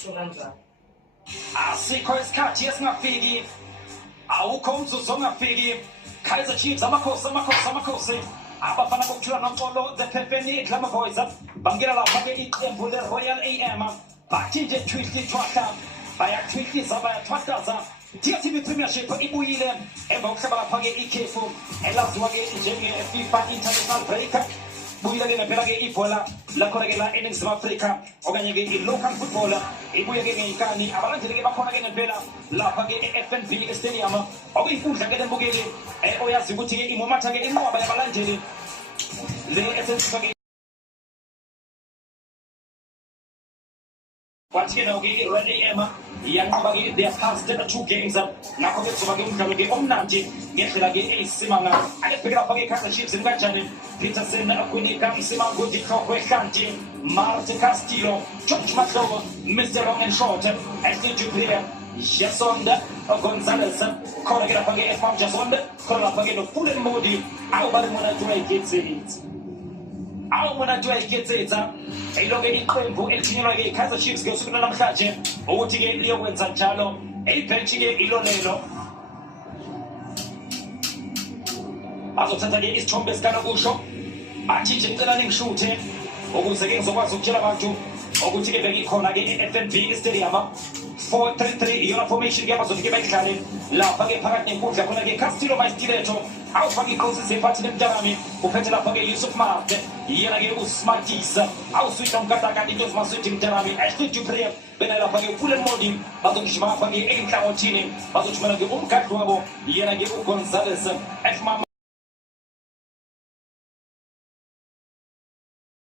kusho kanjani? Asikho isikhathi esingafiki, awukho umzuzu ongafiki. Kaizer Chiefs amakhosi abafana bokuthula noxolo the Pepeni Glamour Boys bangena lapha-ke iqembu le-Royal AM bathi nje twihli twahla bayathwihliza bayathwahtaza. DStv Premiership ibuyile emva kokuhlaba lapha-ke ikhefu elaziwa-ke njenge-FIFA International Break. Buyile-ke ngempela-ke ibhola lakhona-ke la eNingizimu Afrika okanye-ke i-local football ibuye-ke ngeyinkani. Abalandeli-ke bakhona-ke ngempela lapha-ke e-FNB Stadium okuyinkundla-ke lembukeli oyazi ukuthi-ke imomatha-ke inqwaba yabalandeli le esenziwa-ke kwathi-ke nawo-ke i-Red AM iyanqoba-ke their past 2 games ngakho-ke kuzoba-ke umdlalo-ke omnandi ngendlela-ke eyisimanga. ake sibheke lapha-ke i-Kaizer Chiefs kanjani. Peterson Kwinika Msimangu Dikokwe Hlanti Marte Castillo George Mahlobo Mr. Long and Short Ashley Jubilee Jason Gonzalez khona-ke lapha-ke Efam Jason khona lapha-ke noFulen Modi awubali mona tuwayikhetsetsa ilo-ke iqembu elithunyelwa-ke i-Kaizer Chiefs ngosuku namhlanje ukuthi-ke liyokwenza njalo ibhentshi-ke ilolelo bazothatha-ke isithombe sikanokusho bathi nje ngicela ningishuthe ukuze-ke ngizokwazi ukutshela abantu ukuthi-ke bengikhona-ke e-FNB Stadium 4-3-3 iyona formation-ke abazothi-ke bayidlale lapha-ke phakathi nenkundla khona-ke Castillo Maestiletto awufake iqosi zephathi nemntanami uphethe lapha-ke Yusuf Marte yena-ke uSmartisa awuswitha umkadakade into ezimaswithi mntanami Ashley Jubilee bena lapha-ke uFulen Modi bazogijima lapha-ke eyinhlangothini bazojimela-ke umgadli wabo yena-ke uGonzalez efmama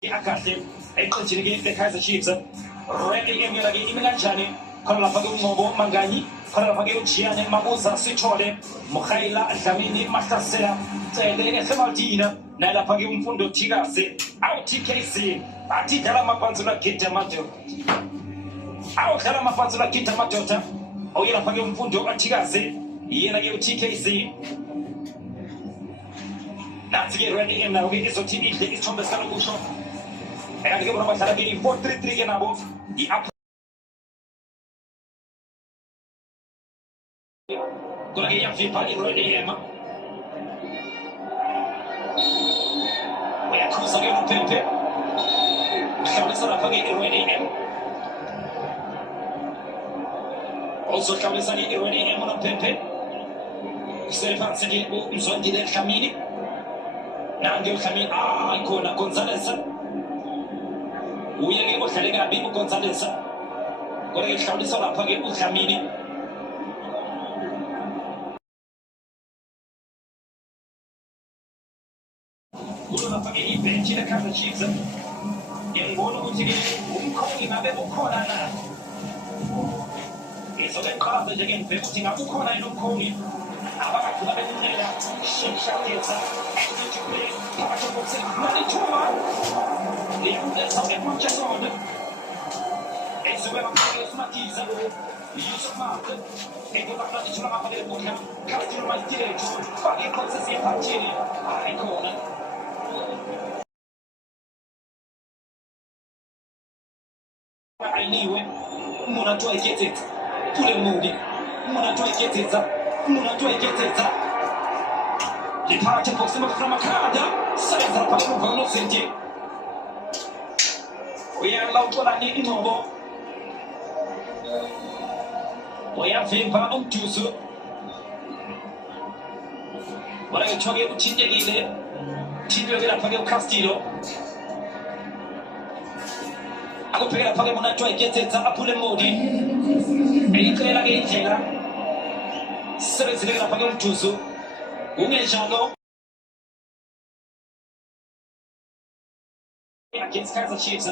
akahle eqenjini-ke le-Kaizer Chiefs. Red AM yona-ke ime kanjani khona lapha-ke uNqobo Manganyi khona lapha-ke uJiyane Mabuza Sithole Mokgayila Dlamini Mahlasela Cele Efemaldina naye lapha-ke uMfundo Thikaze awu-TKC athi dlala amaphanzula gida madoda awudlala amaphanzula gida madoda oye lapha-ke uMfundo Thikaze yena-ke u-TKC. Nansi-ke Red AM nayo-ke izothi idle isithombe sikanokusho kanti-ke bona badlala-ke i-4-3-3-ke nabo kona-ke iyavipha i-Red AM uyakhuza-ke noPhephe uhlawulisa lapha-ke i-Red AM ozohlawulisa-ke i-Red AM noPhephe usephansi-ke uMzondile Dlamini nange uDlamini ikhona Gonzalez uye-ke odlale kabi uGonzalez kodwa-ke kuhlawulisa lapha-ke uDlamini kulo lapha-ke ibhentshi le-Kaizer Chiefs ngiyangibona ukuthi-ke umkhongi ngabe ukhona na izobe qhaza nje-ke ngibheka ukuthi ngabe ukhona yini umkhongi abakagcina bekunela shekshaketha ejubilee phakathi kokuthi nalithuba liyakuletha-ke Manchester ezobe baqake uSmartisa Yusuf Marte endobakulatishula ngapha lenkundla Castillo Maestiletto fake iqonsesi yephathini ayikhona ayiniwe umuntu athiwa iketsetsa Fulen Modi umuntu athiwa iketsetsa liphakathi ebhokisini bakufuna amakhanda sebenza lapha emuva uNozinti uyalawuxolani iNqobo uyavimba umduso bona-ke kuthiwa-ke uthintekile thintwe-ke lapha-ke uCastillo akubheke lapha-ke bona athiwa iketsetsa aphule Modi eyicelela-ke indlela sebenzile-ke lapha-ke umduso ungenjalo against Kaizer Chiefs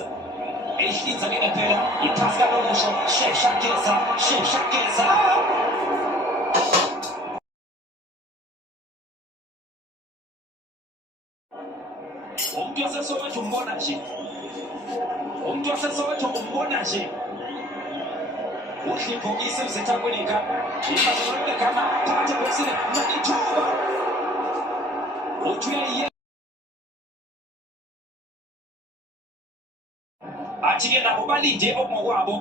eyihlinza-ke ngempela iphasi kanokusho sheshageza umuntu waseSoweto umbona nje udla ibhokisi uZetha Kwinika ibazolekana phakathi ebhokisini nalithuba uthi uyayiye athi-ke nabo balinde okungokwabo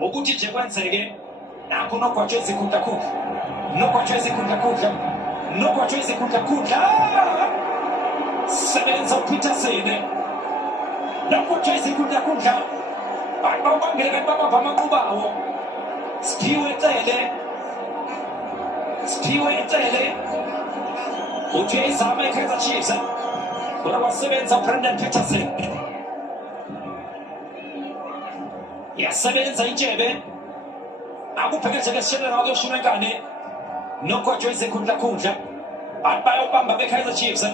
ukuthi nje kwenzeke nakho nogwatshwe izikhundla khundla nogwatshwe izikhundla khundla nogwatshwe izikhundla khundla sebenza uPeterson nogwatshwe izikhundla khundla bawubambile kanti babamba amanqubawo Siphiwe Ntele uthi uyayizama iKaizer Chiefs kodwa kwasebenza uBrendan Peterson yasebenza intshebe akubheke nje ngesishelelo wakuyoshuna enkane nogwatshwe izikhundla khundla abantu bayobamba beKaizer Chiefs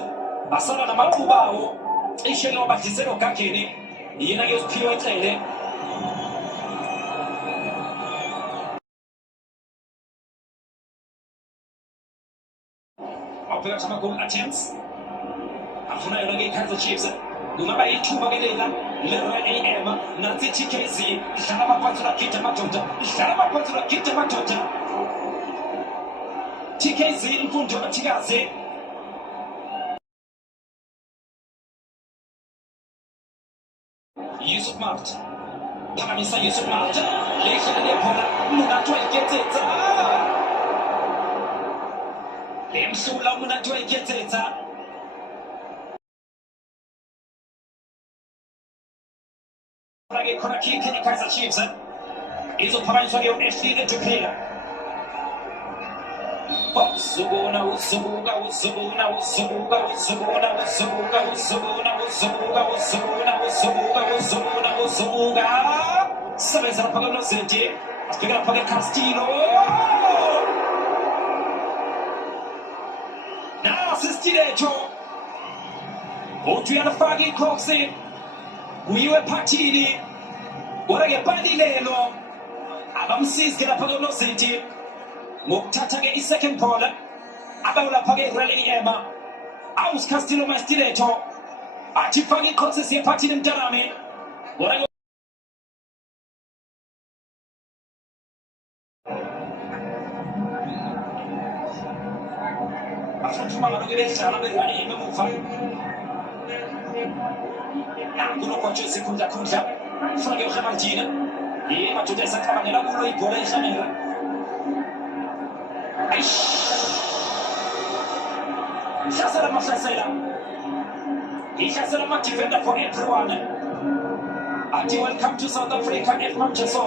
basala namanqubawo cishe lobadlisela ogageni yena-ke uSiphiwe Ntele awubheka nje ama-goal attempts afuna yona-ke iKaizer Chiefs kungaba yithuba-ke lela le-Red AM nansi i-TKZ idlala amaphansi ulagida amadoda TKZ imfundo yabathikazi Yusuf Mart phakamisa Yusuf Mart lehlele lebhola uMunathi wayiketsetsa lemhlula uMunathi wayiketsetsa ke khona kick iKaizer Chiefs izophakanyiswa-ke u-Ashley Etupiya uzubuka sebenza lapha kuNozinti asibheka lapha ke-Castillo nasi isitiletho uthi uyalifaka ikhoksi kuyiwe ephathini kodwa-ke balilelo abamsizi-ke lapha kuNozinti ngokuthatha-ke i-second ball abayolapha-ke i-Real AM awusiCastillo Mastiletho athi faka iqhosi siye ephathini mntanami bahlutshuma ngalokhu bedlala be-Real AM emuva kunogwatshwe izikhundla khundla ufake uRamaldina madoda esacabangela kulo ibhola ihamera ihlasela ama-defender for everyone athi welcome to South Africa eManchester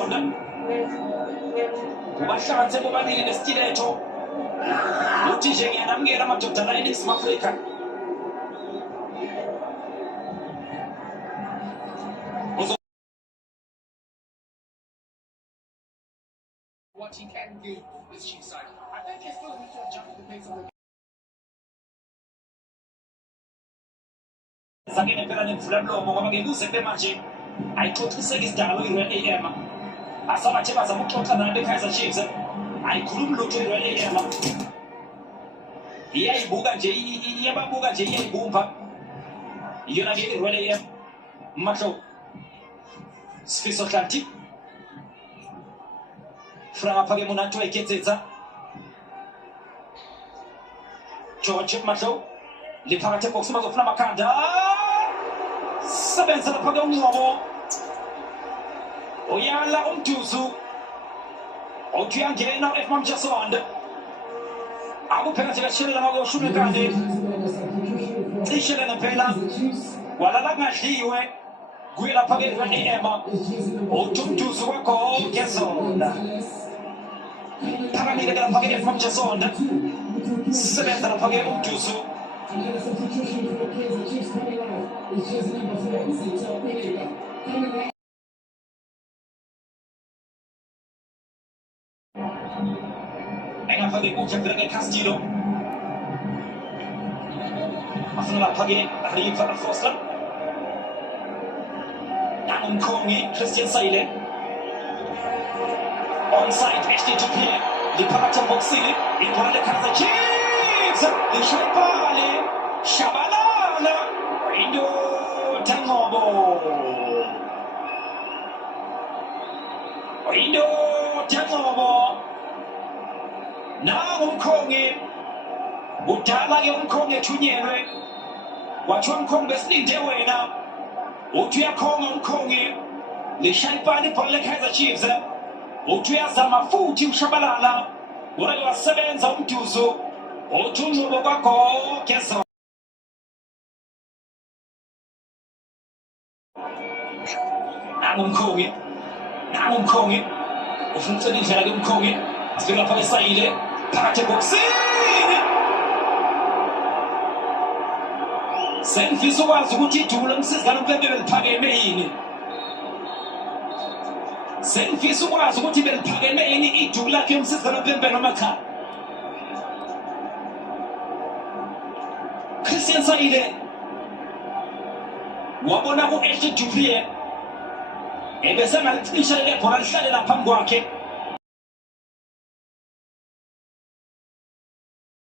ubahlanze bobabili nesitiletho uthi nje ngiyanamukela amadoda la eNingizimu Afrika what he can do with Chiefs side. I think he's still need to adjust the pace of the Sakine phela nemvula mlomo ngoba ngekuze kule manje ayixoxiseke isidalo i-Real AM asabathe bazama ukuxoxa nayo beKaizer Chiefs ayikhulumi lutho i-Real AM iyayibuka nje iyababuka nje iyayibumba iyona-ke i-Real AM Mahlo Sifiso Hlanti frapha-ke Munathi wayiketsetsa George Mahlo liphakathi ebox bazofuna amakhanda sebenza lapha-ke uNqobo uyala uMduzu uthi uyangena eManchester akuphela nje kashelela makuyoshuma enkane cishelene phela walala kungadliwe kuye lapha-ke i-Real AM uthi uMduzu kwagol ngezonda phakamile ke lapha-ke eManchester sebenza lapha-ke uMduzu And then a substitution for the Kaizer Chiefs coming out. It's just number 4, Zita Pereira. Coming out. engapha-ke kuhle nge-Castillo afuna lapha-ke Riva Foster nangumkhongi Christian Saile onside Ashley Etupiya liphakathi eboxini ibhola leKaizer Chiefs lishayibhale shabalala indoda Nqobo nangu umkhongi udala-ke umkhongi ethunyelwe wathiwa umkhongi besilinde wena uthi uyakhonga umkhongi lishayibhale ibhola leKaizer Chiefs uthi uyazama futhi ushabalala urake wasebenza umduzo uthi unqubo kwakho kezo nangumkhongi ufuna ukucela indlela kumkhongi asifika lapha esayile phakathi ebokisini sengifisa ukwazi ukuthi iduku lomsizana uMpempe beliphakeme yini sengifisa ukwazi ukuthi beliphakeme yini iduku lakhe umsizana uMpempe noma cha Christian Sayile wabona ku-Ashley Dupree ebese ngalicisha lele bhola lihlale lapha phambi kwakhe